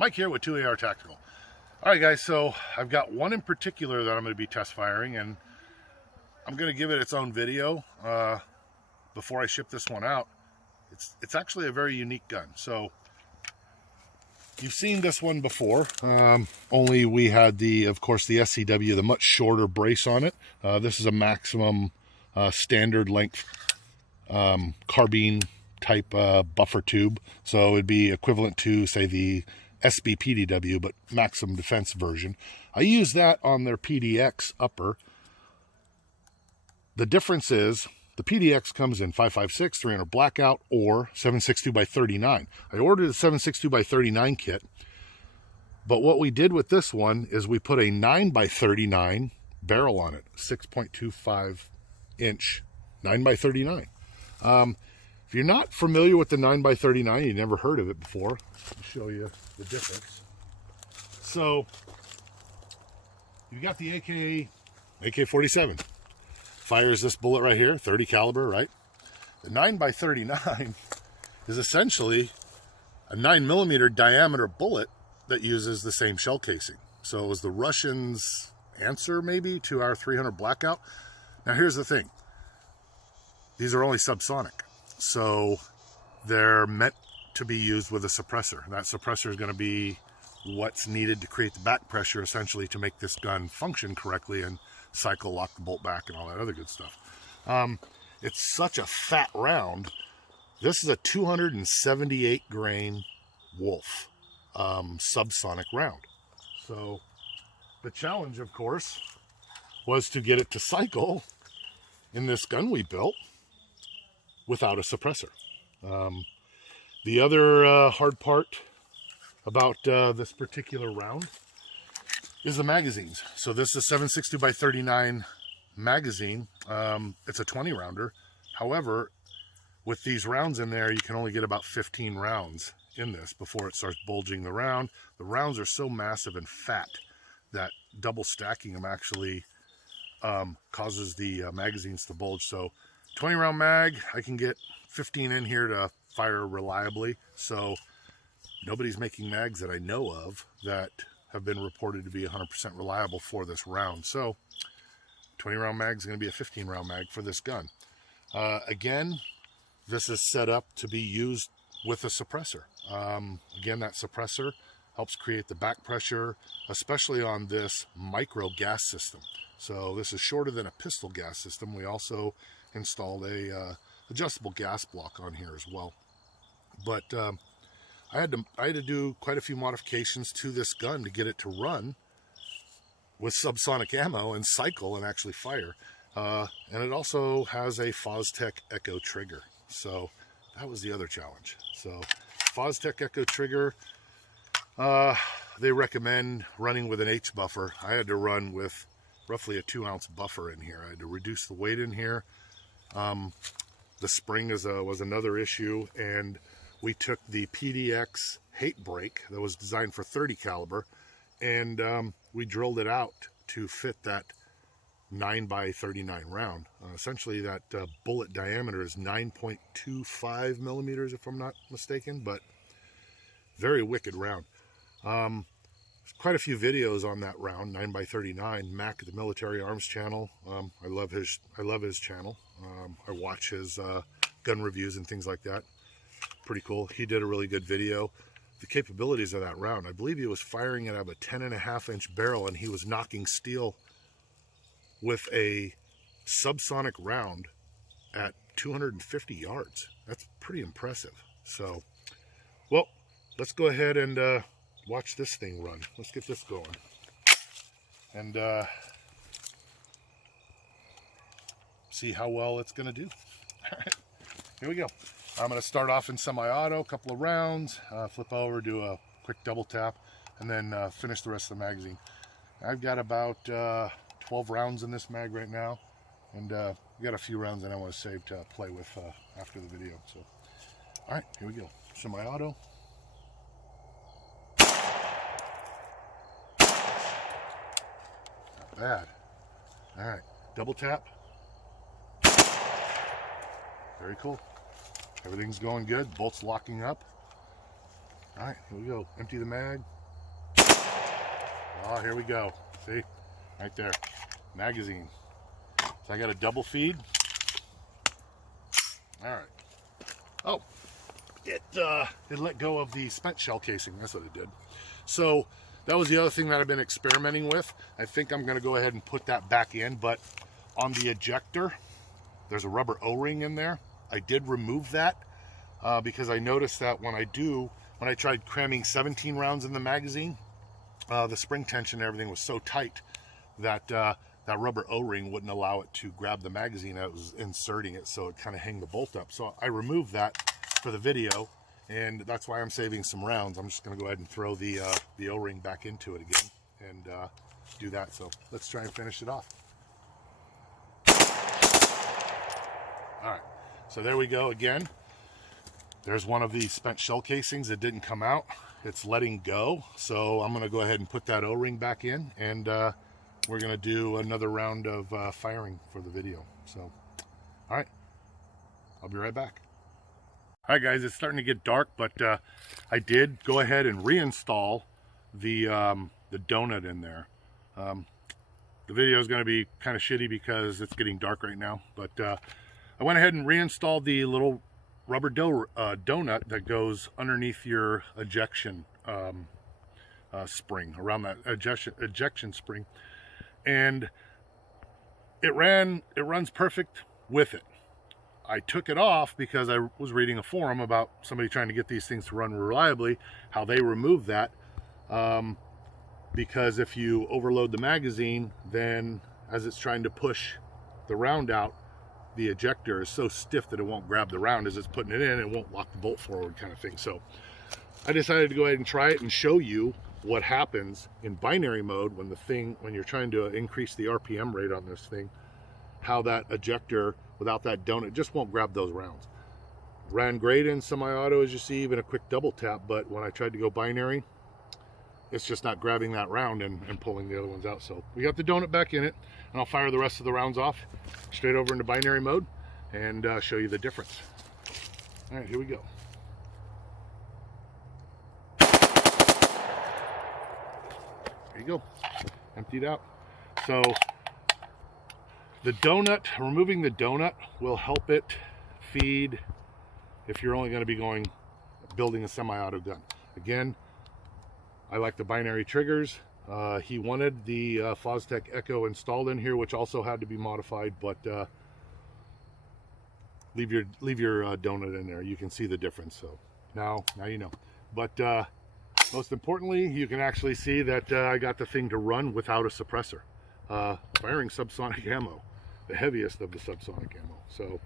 Mike here with 2AR Tactical. All right, guys, so I've got one in particular that I'm going to be test firing, and I'm going to give it its own video before I ship this one out. It's actually a very unique gun. So you've seen this one before, only we had of course, the SCW, the much shorter brace on it. This is a maximum standard length carbine type buffer tube, so it'd be equivalent to, say, the SB PDW, but maximum defense version. I use that on their PDX upper. The difference is the PDX comes in 5.56, 300 blackout, or 7.62 by 39. I ordered a 7.62 by 39 kit, but what we did with this one is we put a 9 by 39 barrel on it, 6.25 inch 9 by 39. If you're not familiar with the 9 by 39, you never heard of it before, I'll show you the difference. So you got the AK-47. Fires this bullet right here, 30 caliber, right? The 9 by 39 is essentially a 9mm diameter bullet that uses the same shell casing. So it was the Russians' answer maybe to our 300 blackout. Now here's the thing. These are only subsonic. So they're meant to be used with a suppressor. That suppressor is going to be what's needed to create the back pressure, essentially, to make this gun function correctly and cycle, lock the bolt back, and all that other good stuff. It's such a fat round. This is a 278 grain Wolf subsonic round. So the challenge, of course, was to get it to cycle in this gun we built without a suppressor. The other hard part about this particular round is the magazines. So this is a 7.62 by 39 magazine. It's a 20 rounder. However, with these rounds in there, you can only get about 15 rounds in this before it starts bulging the round. The rounds are so massive and fat that double stacking them actually causes the magazines to bulge. So 20 round mag, I can get 15 in here to fire reliably. So nobody's making mags that I know of that have been reported to be 100% reliable for this round. So 20 round mag is going to be a 15 round mag for this gun. Again, this is set up to be used with a suppressor. Again, that suppressor helps create the back pressure, especially on this micro gas system. So this is shorter than a pistol gas system. We also installed a adjustable gas block on here as well. But I had to do quite a few modifications to this gun to get it to run with subsonic ammo and cycle and actually fire. And it also has a Fostech Echo Trigger. So that was the other challenge. So Fostech Echo Trigger, they recommend running with an H buffer. I had to run with roughly a 2-ounce buffer in here. I had to reduce the weight in here. The spring was another issue, and we took the PDX hate brake that was designed for 30 caliber, and we drilled it out to fit that 9 by 39 round. Essentially, that bullet diameter is 9.25 millimeters, if I'm not mistaken, but very wicked round. There's quite a few videos on that round, 9 by 39. Mac at the Military Arms channel. I love his channel. I watch his gun reviews and things like that. Pretty cool. He did a really good video. The capabilities of that round, I believe he was firing it out of a 10.5 inch barrel, and he was knocking steel with a subsonic round at 250 yards. That's pretty impressive. So, well, let's go ahead and watch this thing run. Let's get this going. And see how well it's going to do. All right, here we go. I'm going to start off in semi-auto, a couple of rounds, flip over, do a quick double tap, and then finish the rest of the magazine. I've got about 12 rounds in this mag right now, and we got a few rounds that I want to save to play with after the video. So, all right, here we go. Semi-auto. Not bad. All right, double tap. Very cool. Everything's going good. Bolt's locking up. All right, here we go. Empty the mag. Oh, here we go. See? Right there. Magazine. So I got a double feed. All right. Oh, it let go of the spent shell casing. That's what it did. So that was the other thing that I've been experimenting with. I think I'm going to go ahead and put that back in, but on the ejector, there's a rubber O-ring in there. I did remove that because I noticed that when I tried cramming 17 rounds in the magazine, the spring tension and everything was so tight that that rubber O-ring wouldn't allow it to grab the magazine. I was inserting it, so it kind of hang the bolt up. So I removed that for the video, and that's why I'm saving some rounds. I'm just going to go ahead and throw the O-ring back into it again and do that. So let's try and finish it off. All right, so there we go again. There's one of the spent shell casings that didn't come out. It's letting go, so I'm going to go ahead and put that O-ring back in, and we're going to do another round of firing for the video. So, all right, I'll be right back. All right, guys, it's starting to get dark, but I did go ahead and reinstall the donut in there. The video is going to be kind of shitty because it's getting dark right now, but I went ahead and reinstalled the little rubber donut that goes underneath your ejection spring, around that ejection spring, and it runs perfect with it. I took it off because I was reading a forum about somebody trying to get these things to run reliably, how they remove that, because if you overload the magazine, then as it's trying to push the round out, the ejector is so stiff that it won't grab the round as it's putting it in. It won't lock the bolt forward, kind of thing. So I decided to go ahead and try it and show you what happens in binary mode when you're trying to increase the RPM rate on this thing, how that ejector without that donut just won't grab those rounds. Ran great in semi-auto, as you see, even a quick double tap, but when I tried to go binary, it's just not grabbing that round and pulling the other ones out. So we got the donut back in it, and I'll fire the rest of the rounds off straight over into binary mode and show you the difference. All right, here we go. There you go, emptied out. So the donut, removing the donut will help it feed if you're only going to be building a semi-auto gun. Again, I like the binary triggers. He wanted the Fostech Echo installed in here, which also had to be modified, but leave your donut in there. You can see the difference. So now you know. But most importantly, you can actually see that I got the thing to run without a suppressor. Firing subsonic ammo, the heaviest of the subsonic ammo. So